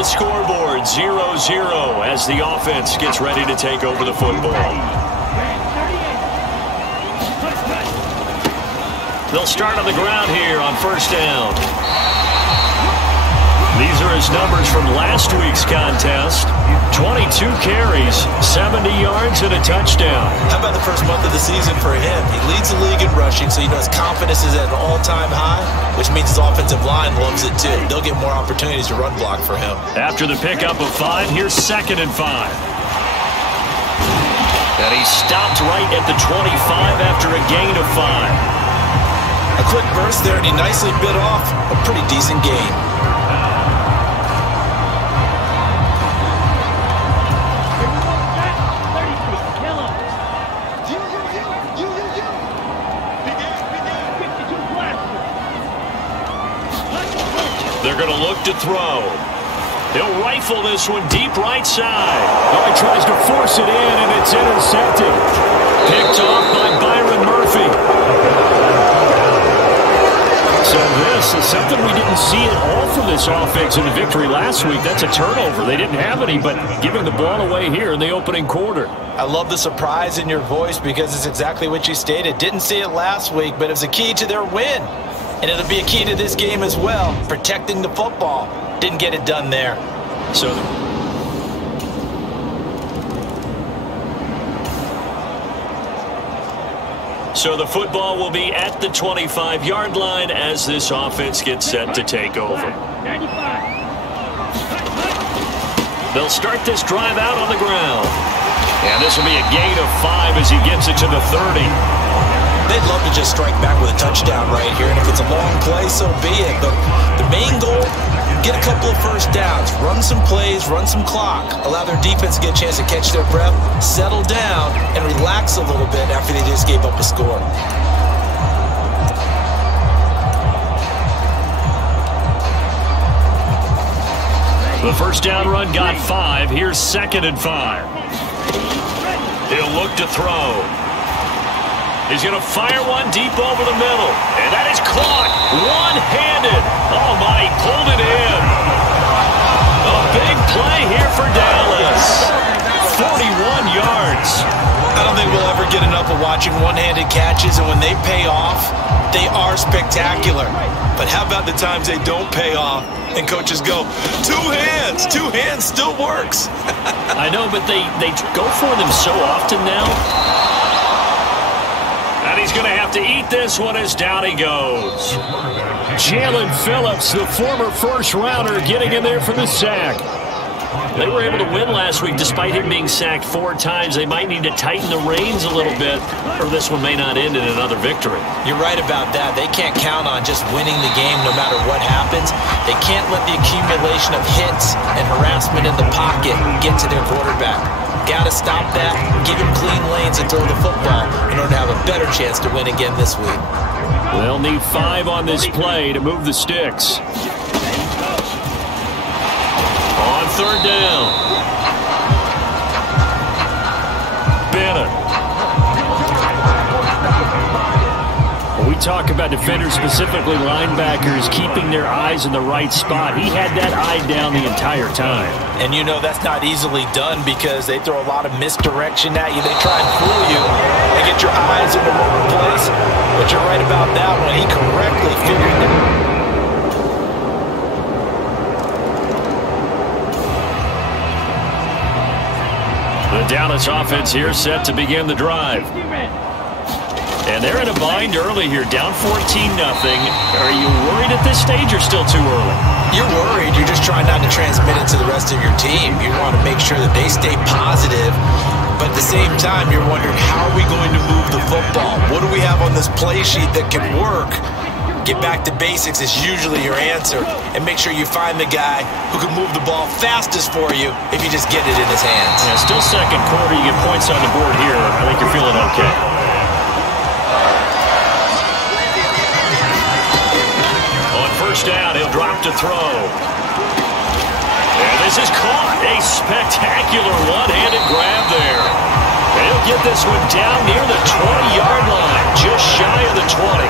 the scoreboard, 0-0, as the offense gets ready to take over the football. They'll start on the ground here on first down. These are his numbers from last week's contest. 22 carries, 70 yards, and a touchdown. How about the first month of the season for him? He leads the league in rushing, so you know his confidence is at an all-time high, which means his offensive line loves it too. They'll get more opportunities to run block for him. After the pickup of 5, here's 2nd and 5. And he stopped right at the 25 after a gain of 5. A quick burst there, and he nicely bit off a pretty decent gain. They're going to look to throw. He'll rifle this one deep right side. Oh, he tries to force it in, and it's intercepted. Picked off by Byron Murphy. So this is something we didn't see at all from this offense in the victory last week. That's a turnover. They didn't have any, but giving the ball away here in the opening quarter. I love the surprise in your voice because it's exactly what you stated. Didn't see it last week, but it was a key to their win. And it'll be a key to this game as well, protecting the football. Didn't get it done there. So the football will be at the 25-yard line as this offense gets set to take over. They'll start this drive out on the ground. And this will be a gain of 5 as he gets it to the 30. They'd love to just strike back with a touchdown right here, and if it's a long play, so be it. But the main goal, get a couple of first downs, run some plays, run some clock, allow their defense to get a chance to catch their breath, settle down, and relax a little bit after they just gave up a score. The first down run got 5. Here's 2nd and 5. He'll look to throw. He's going to fire one deep over the middle. And that is caught one-handed. Oh, my, he pulled it in. A big play here for Dallas. 41 yards. I don't think we'll ever get enough of watching one-handed catches, and when they pay off, they are spectacular. But how about the times they don't pay off and coaches go, two hands still works. I know, but they go for them so often now. And he's going to have to eat this one as down he goes. Jalen Phillips, the former first-rounder, getting in there for the sack. They were able to win last week despite him being sacked 4 times. They might need to tighten the reins a little bit, or this one may not end in another victory. You're right about that. They can't count on just winning the game no matter what happens. They can't let the accumulation of hits and harassment in the pocket get to their quarterback. Got to stop that, give him clean lanes and throw the football in order to have a better chance to win again this week. They'll need 5 on this play to move the sticks. On 3rd down. Bennett. We talk about defenders, specifically linebackers, keeping their eyes in the right spot. He had that eye down the entire time. And you know that's not easily done because they throw a lot of misdirection at you. They try and fool you and get your eyes in the wrong place. But you're right about that one. He correctly figured that out. The Dallas offense here set to begin the drive. And they're in a bind early here, down 14-0. Are you worried at this stage or still too early? You're worried. You're just trying not to transmit it to the rest of your team. You want to make sure that they stay positive. But at the same time, you're wondering, how are we going to move the football? What do we have on this play sheet that can work? Get back to basics is usually your answer. And make sure you find the guy who can move the ball fastest for you if you just get it in his hands. Yeah, still second quarter. You get points on the board here. I think you're feeling okay. On first down, he'll drop to throw. And this is caught. A spectacular one-handed grab there. He'll He'll get this one down near the 20-yard line, just shy of the 20.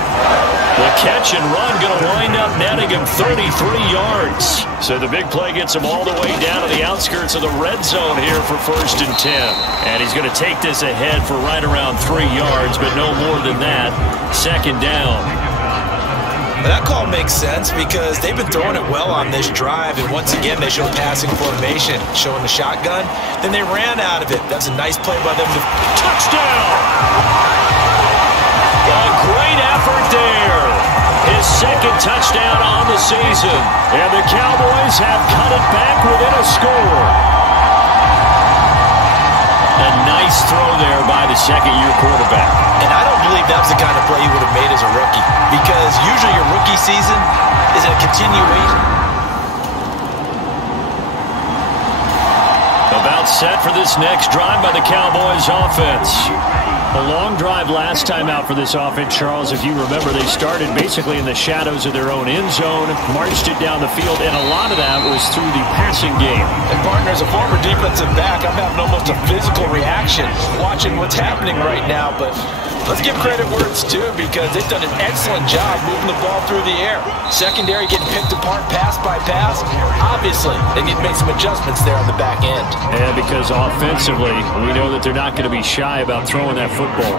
The catch and run going to wind up netting him 33 yards. So the big play gets him all the way down to the outskirts of the red zone here for 1st and 10. And he's going to take this ahead for right around 3 yards, but no more than that. 2nd down. That call makes sense because they've been throwing it well on this drive, and once again they show passing formation, showing the shotgun. Then they ran out of it. That's a nice play by them. Touchdown! A great effort there. His 2nd touchdown on the season. And the Cowboys have cut it back within a score. A nice throw there by the 2nd-year quarterback. And I don't believe that was the kind of play he would have made as a rookie, because usually your rookie season is a continuation. About set for this next drive by the Cowboys offense. A long drive last time out for this offense, Charles. If you remember, they started basically in the shadows of their own end zone, marched it down the field, and a lot of that was through the passing game. And partner, as a former defensive back, I'm having almost a physical reaction watching what's happening right now, but let's give credit where it's due, because they've done an excellent job moving the ball through the air. Secondary getting picked apart pass by pass. Obviously, they need to make some adjustments there on the back end. Yeah, because offensively, we know that they're not going to be shy about throwing that football.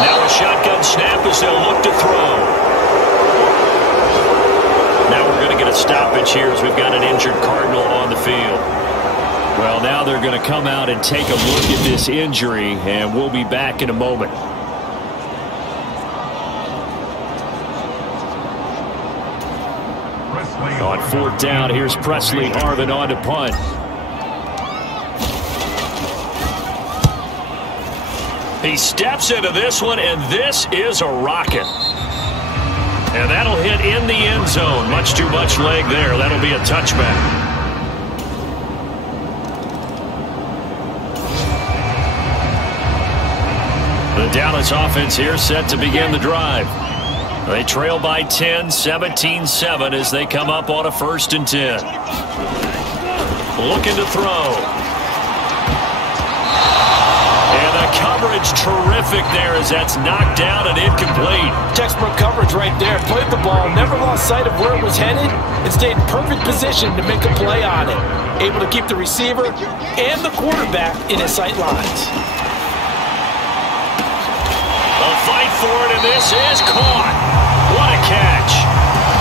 Now a shotgun snap as they'll look to throw. Now we're going to get a stoppage here as we've got an injured Cardinal on the field. Well, now they're going to come out and take a look at this injury, and we'll be back in a moment. On 4th down, here's Presley Harvin on to punt. He steps into this one, and this is a rocket. And that'll hit in the end zone. Much too much leg there. That'll be a touchback. The Dallas offense here set to begin the drive. They trail by 10, 17-7 as they come up on a 1st and 10. Looking to throw. And the coverage terrific there as that's knocked down and incomplete. Textbook coverage right there. Played the ball, never lost sight of where it was headed, and stayed in perfect position to make a play on it. Able to keep the receiver and the quarterback in his sight lines. A fight for it, and this is caught. What a catch.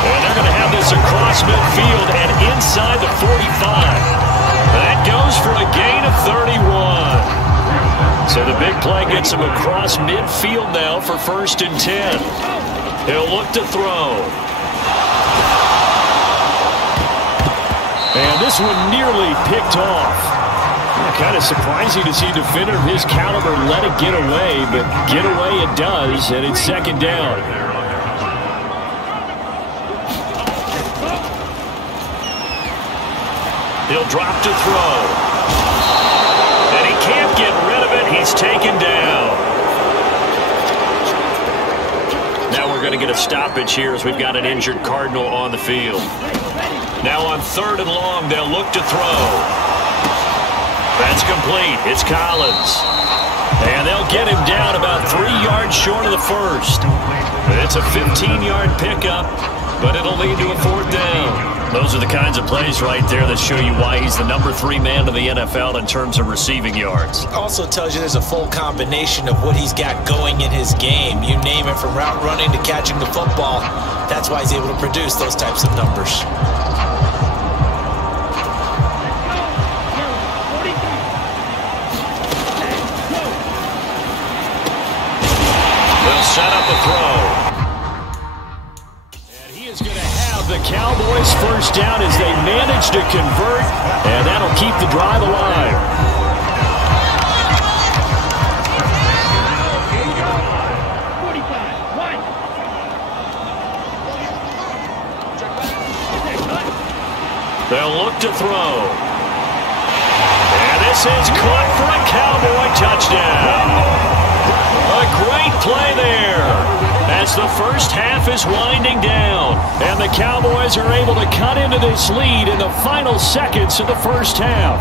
And they're going to have this across midfield and inside the 45. That goes for a gain of 31. So the big play gets him across midfield now for 1st and 10. He'll look to throw. And this one nearly picked off. Kind of surprising to see a defender of his caliber let it get away, but get away it does, and it's 2nd down. He'll drop to throw. And he can't get rid of it. He's taken down. Now we're going to get a stoppage here as we've got an injured Cardinal on the field. Now on 3rd and long, they'll look to throw. That's complete. It's Collins. And they'll get him down about 3 yards short of the 1st. It's a 15-yard pickup, but it'll lead to a 4th down. Those are the kinds of plays right there that show you why he's the number 3 man in the NFL in terms of receiving yards. Also tells you there's a full combination of what he's got going in his game. You name it, from route running to catching the football. That's why he's able to produce those types of numbers. Set up a throw. And he is going to have the Cowboys 1st down as they manage to convert, and that'll keep the drive alive. They'll look to throw. And this is caught for a Cowboy touchdown. A great play there as as the first half is winding down. And the Cowboys are able to cut into this lead in the final seconds of the first half.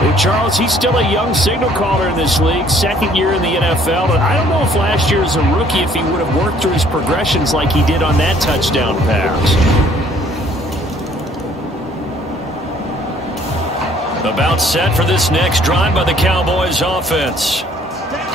Hey, Charles, he's still a young signal caller in this league, second year in the NFL. But I don't know if last year as a rookie if he would have worked through his progressions like he did on that touchdown pass. About set for this next drive by the Cowboys offense.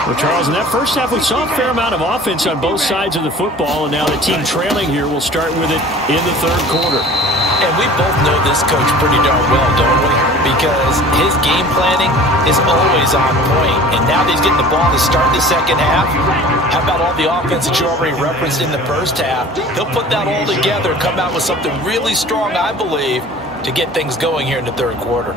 Well, Charles, in that first half, we saw a fair amount of offense on both sides of the football, and now the team trailing here will start with it in the third quarter. And we both know this coach pretty darn well, don't we? Because his game planning is always on point. And now that he's getting the ball to start the second half, how about all the offense that you already referenced in the first half? He'll put that all together, come out with something really strong, I believe, to get things going here in the third quarter.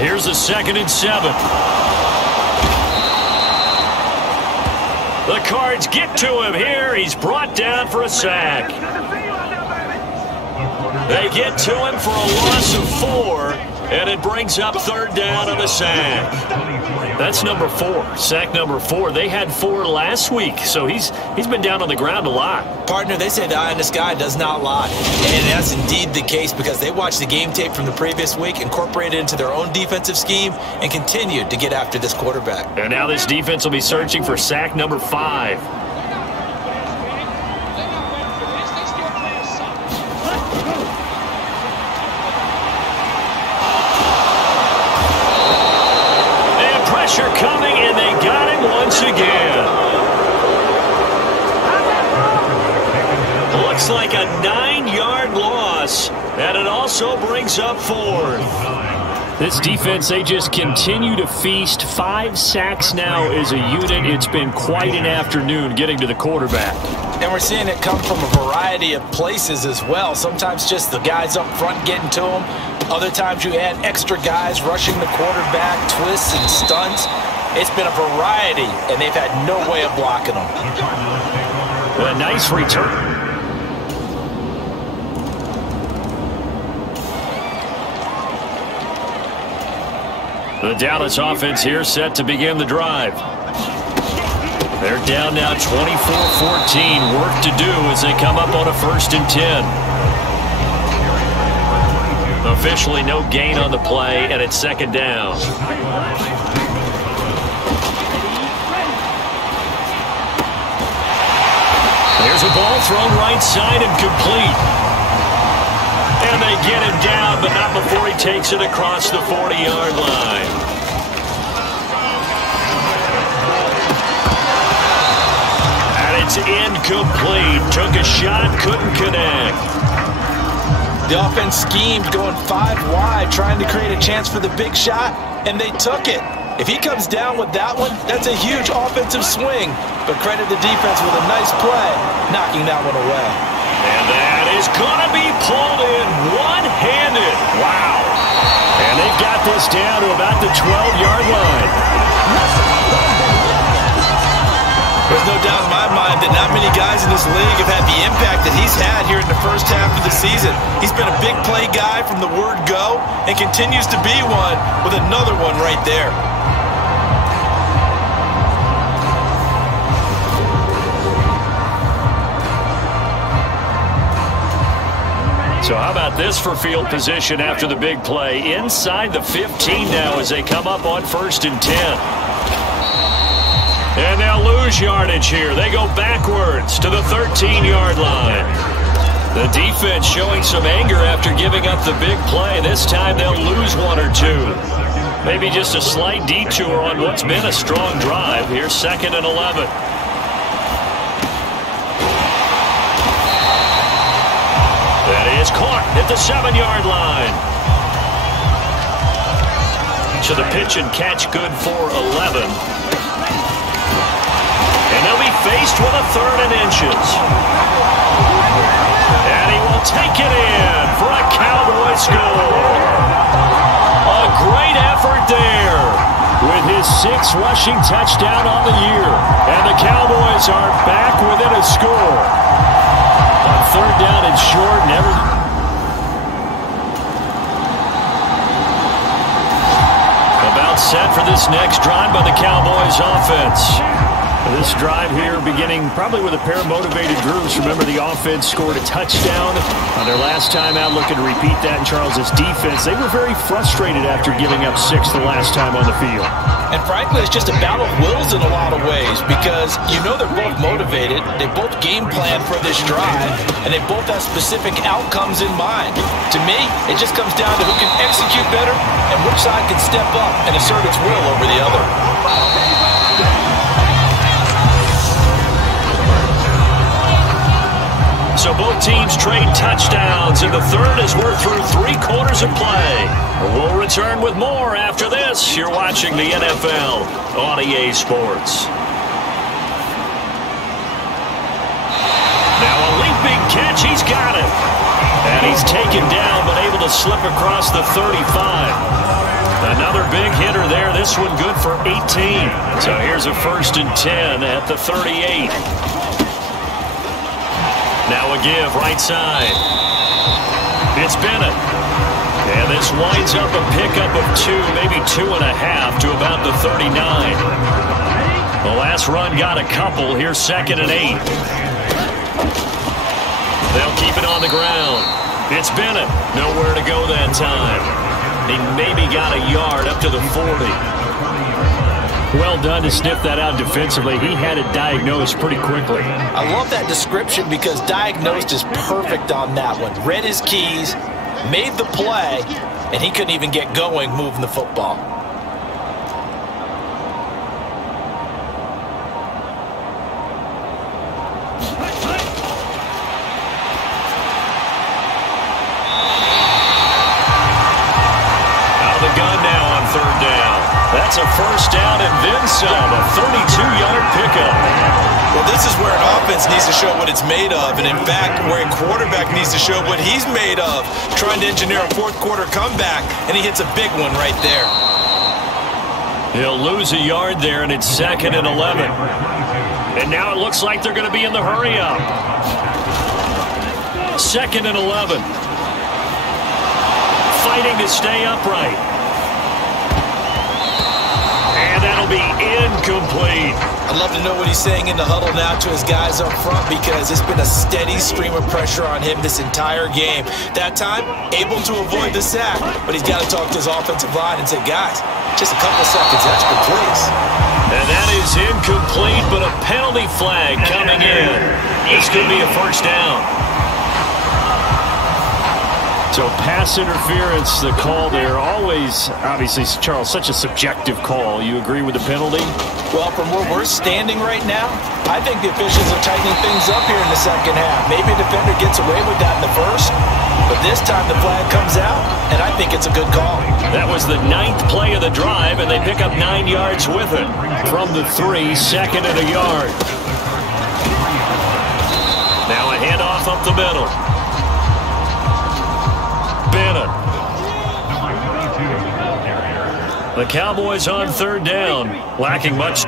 Here's a 2nd and 7. The Cards get to him here. He's brought down for a sack. They get to him for a loss of 4, and it brings up 3rd down on the sack. That's number 4, sack number 4. They had 4 last week, so he's been down on the ground a lot. Partner, they say the eye in the sky does not lie. And that's indeed the case because they watched the game tape from the previous week, incorporated it into their own defensive scheme, and continued to get after this quarterback. And now this defense will be searching for sack number 5. And pressure coming, and they got him once again. Looks like a 9-yard loss, and it also brings up 4th. This defense, they just continue to feast. 5 sacks now as a unit. It's been quite an afternoon getting to the quarterback. And we're seeing it come from a variety of places as well. Sometimes just the guys up front getting to them. Other times you add extra guys rushing the quarterback, twists and stunts. It's been a variety, and they've had no way of blocking them. A nice return. The Dallas offense here set to begin the drive. They're down now 24-14. Work to do as they come up on a 1st and 10. Officially no gain on the play, and it's 2nd down. There's a ball thrown right side and complete. And they get him down, but not before he takes it across the 40-yard line. And it's incomplete. Took a shot, couldn't connect. The offense schemed going 5 wide, trying to create a chance for the big shot, and they took it. If he comes down with that one, that's a huge offensive swing. But credit the defense with a nice play, knocking that one away. And that is going to be pulled in one-handed. Wow. And they've got this down to about the 12-yard line. There's no doubt in my mind that not many guys in this league have had the impact that he's had here in the first half of the season. He's been a big play guy from the word go and continues to be one with another one right there. So how about this for field position after the big play? Inside the 15 now as they come up on 1st and 10. And they'll lose yardage here. They go backwards to the 13-yard line. The defense showing some anger after giving up the big play. This time they'll lose 1 or 2. Maybe just a slight detour on what's been a strong drive. Here's 2nd and 11. That is caught at the 7-yard line. So the pitch and catch good for 11. And they'll be faced with a 3rd and inches. And he will take it in for a Cowboy score. A great effort there with his 6th rushing touchdown on the year. And the Cowboys are back within a score. On 3rd down and short, set for this next drive by the Cowboys offense. This drive here beginning probably with a pair of motivated groups. Remember, the offense scored a touchdown on their last time out, looking to repeat that in Charles's defense. They were very frustrated after giving up 6 the last time on the field. And frankly, it's just a battle of wills in a lot of ways because you know they're both motivated, they both game plan for this drive, and they both have specific outcomes in mind. To me, it just comes down to who can execute better and which side can step up and assert its will over the other. So both teams trade touchdowns in the third as we're through 3 quarters of play. We'll return with more after this. You're watching the NFL on EA Sports. Now a leaping catch. He's got it. And he's taken down but able to slip across the 35. Another big hitter there. This one good for 18. So here's a 1st and 10 at the 38. Now a give right side. It's Bennett. And this winds up a pickup of 2, maybe 2.5 to about the 39. The last run got a couple. Here's 2nd and 8. They'll keep it on the ground. It's Bennett. Nowhere to go that time. He maybe got a yard up to the 40. Well done to sniff that out defensively. He had it diagnosed pretty quickly. I love that description because diagnosed is perfect on that one. Read his keys, made the play, and he couldn't even get going moving the football. Out of the gun now on 3rd down. That's a 1st down and then some. A 32-yard pickup. Well, this is where an offense needs to show what it's made of. And, in fact, where a quarterback needs to show what he's made of. Trying to engineer a 4th-quarter comeback, and he hits a big one right there. He'll lose a yard there, and it's 2nd and 11. And now it looks like they're going to be in the hurry-up. 2nd and 11. Fighting to stay upright. And that'll be incomplete. I'd love to know what he's saying in the huddle now to his guys up front because it's been a steady stream of pressure on him this entire game. That time, able to avoid the sack, but he's got to talk to his offensive line and say, guys, just a couple seconds extra, please. And that is incomplete, but a penalty flag coming in. This could be a 1st down. So pass interference, the call there, always, obviously, Charles, such a subjective call. You agree with the penalty? Well, from where we're standing right now, I think the officials are tightening things up here in the 2nd half. Maybe a defender gets away with that in the 1st, but this time the flag comes out, and I think it's a good call. That was the 9th play of the drive, and they pick up 9 yards with it. From the 3, 2nd and a yard. Now a handoff up the middle. Bennett. The Cowboys on 3rd down, lacking much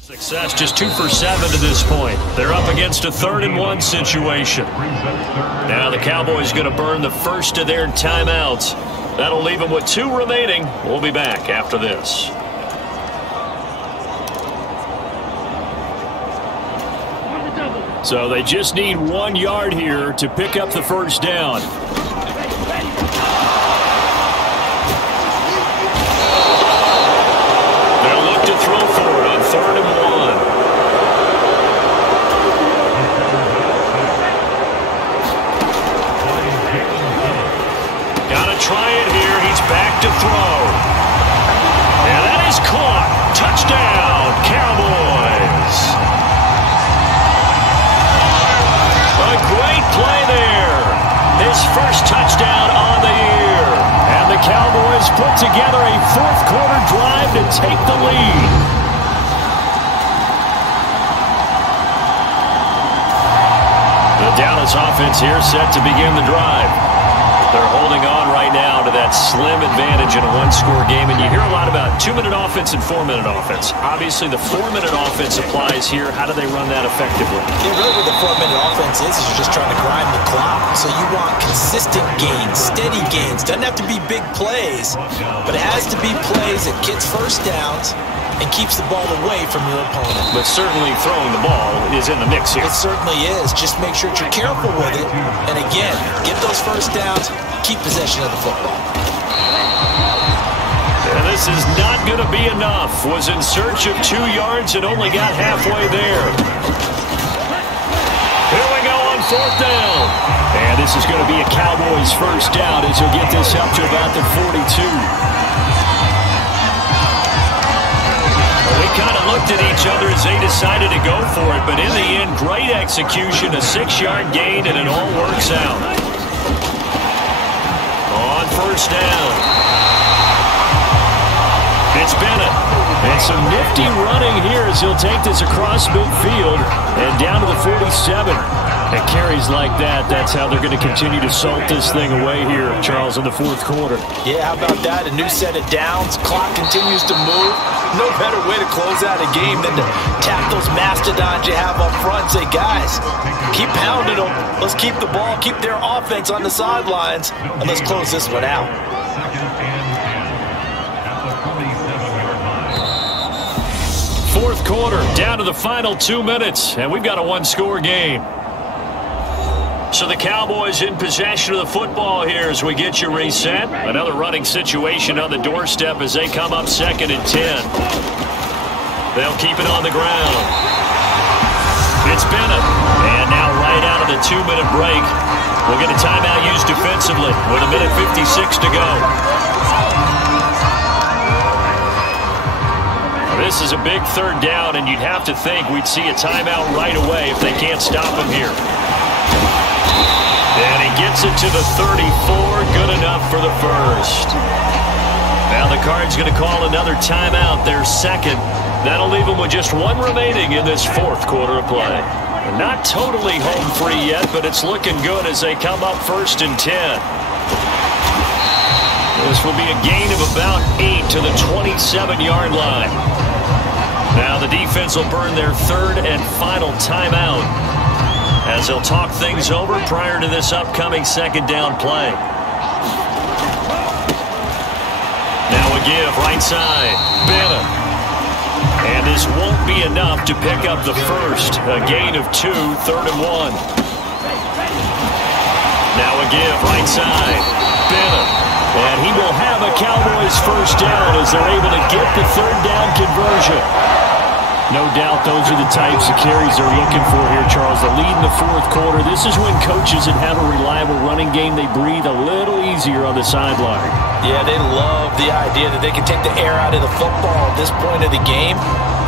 success, just 2 for 7 to this point. They're up against a 3rd and 1 situation. Now the Cowboys going to burn the first of their timeouts. That'll leave them with 2 remaining. We'll be back after this. So they just need 1 yard here to pick up the 1st down. They'll look to throw for it on 3rd and 1. Gotta try it here. He's back to throw. And that is caught. Touchdown, Cowboys. A great play there. His first touchdown on the year. And the Cowboys put together a 4th-quarter drive to take the lead. The Dallas offense here set to begin the drive. They're holding on right now to that slim advantage in a 1-score game. And you hear a lot about 2-minute offense and 4-minute offense. Obviously, the 4-minute offense applies here. How do they run that effectively? Yeah, really what the 4-minute offense is you're just trying to grind the clock. So you want consistent gains, steady gains. Doesn't have to be big plays, but it has to be plays that gets first downs and keeps the ball away from your opponent. But certainly throwing the ball is in the mix here. It certainly is. Just make sure that you're careful with it. And again, get those first downs, keep possession of the football. And this is not going to be enough. Was in search of 2 yards and only got halfway there. Here we go on 4th down. And this is going to be a Cowboys first down as he'll get this up to about the 42. We kind of looked at each other as they decided to go for it, but in the end, great execution, a 6-yard gain, and it all works out. On 1st down. It's Bennett. And some nifty running here as he'll take this across midfield and down to the 47. And carries like that, that's how they're going to continue to salt this thing away here, Charles, in the 4th quarter. Yeah, how about that? A new set of downs. Clock continues to move. No better way to close out a game than to tap those mastodons you have up front and say, guys, keep pounding them. Let's keep the ball, keep their offense on the sidelines, and let's close this one out. 4th quarter, down to the final 2 minutes, and we've got a 1-score game. So the Cowboys in possession of the football here as we get you reset. Another running situation on the doorstep as they come up 2nd and 10. They'll keep it on the ground. It's Bennett. And now right out of the 2-minute break, we'll get a timeout used defensively with 1:56 to go. This is a big 3rd down, and you'd have to think we'd see a timeout right away if they can't stop him here. And he gets it to the 34, good enough for the first. Now the Cards going to call another timeout, their 2nd. That'll leave them with just 1 remaining in this 4th quarter of play. Not totally home free yet, but it's looking good as they come up 1st and 10. This will be a gain of about 8 to the 27-yard line. Now the defense will burn their 3rd and final timeout as they'll talk things over prior to this upcoming 2nd down play. Now a give right side. Bennett. And this won't be enough to pick up the first. A gain of 2, 3rd and 1. Now a give right side. Bennett. And he will have a Cowboys first down as they're able to get the 3rd down conversion. No doubt those are the types of carries they're looking for here, Charles. The lead in the 4th quarter. This is when coaches that have a reliable running game, they breathe a little easier on the sideline. Yeah, they love the idea that they can take the air out of the football at this point of the game.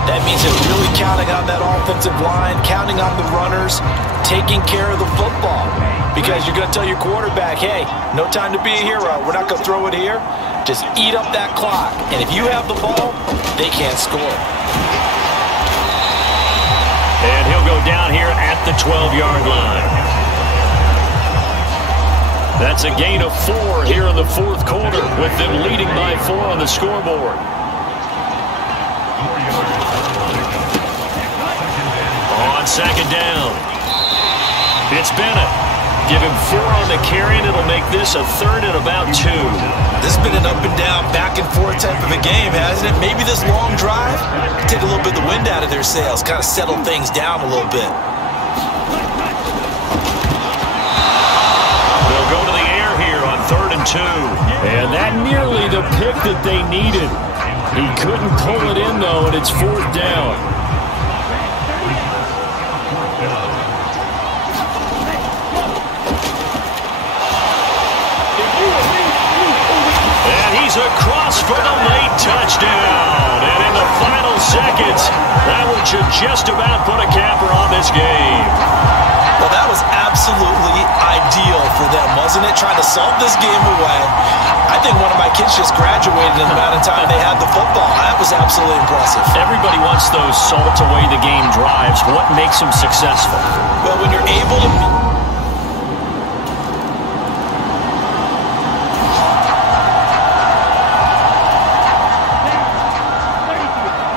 That means they're really counting on that offensive line, counting on the runners, taking care of the football. Because you're going to tell your quarterback, hey, no time to be a hero. We're not going to throw it here. Just eat up that clock. And if you have the ball, they can't score. And he'll go down here at the 12-yard line. That's a gain of 4 here in the 4th quarter with them leading by 4 on the scoreboard. On 2nd down, it's Bennett. Give him 4 on the carry, and it'll make this a 3rd and about 2. This has been an up and down, back and forth type of a game, hasn't it? Maybe this long drive, take a little bit of the wind out of their sails, kind of settle things down a little bit. They'll go to the air here on 3rd and 2. And that nearly the pick that they needed. He couldn't pull it in, though, and it's 4th down. He's across for the late touchdown. And in the final seconds, that one should just about put a capper on this game. Well, that was absolutely ideal for them, wasn't it? Trying to salt this game away. I think one of my kids just graduated in the amount of time they had the football. That was absolutely impressive. Everybody wants those salt away the game drives. What makes them successful? Well, when you're able to...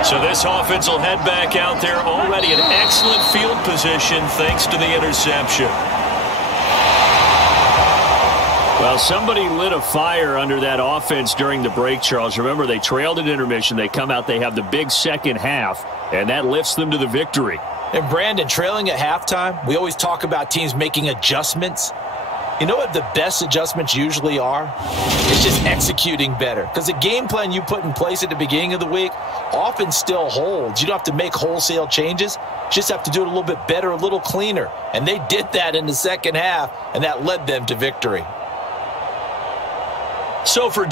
So this offense will head back out there already in excellent field position thanks to the interception. Well, somebody lit a fire under that offense during the break, Charles. Remember, they trailed at intermission. They come out, they have the big second half, and that lifts them to the victory. And Brandon, trailing at halftime, we always talk about teams making adjustments. You know what the best adjustments usually are? It's just executing better. Because the game plan you put in place at the beginning of the week often still holds. You don't have to make wholesale changes. You just have to do it a little bit better, a little cleaner. And they did that in the second half, and that led them to victory. So for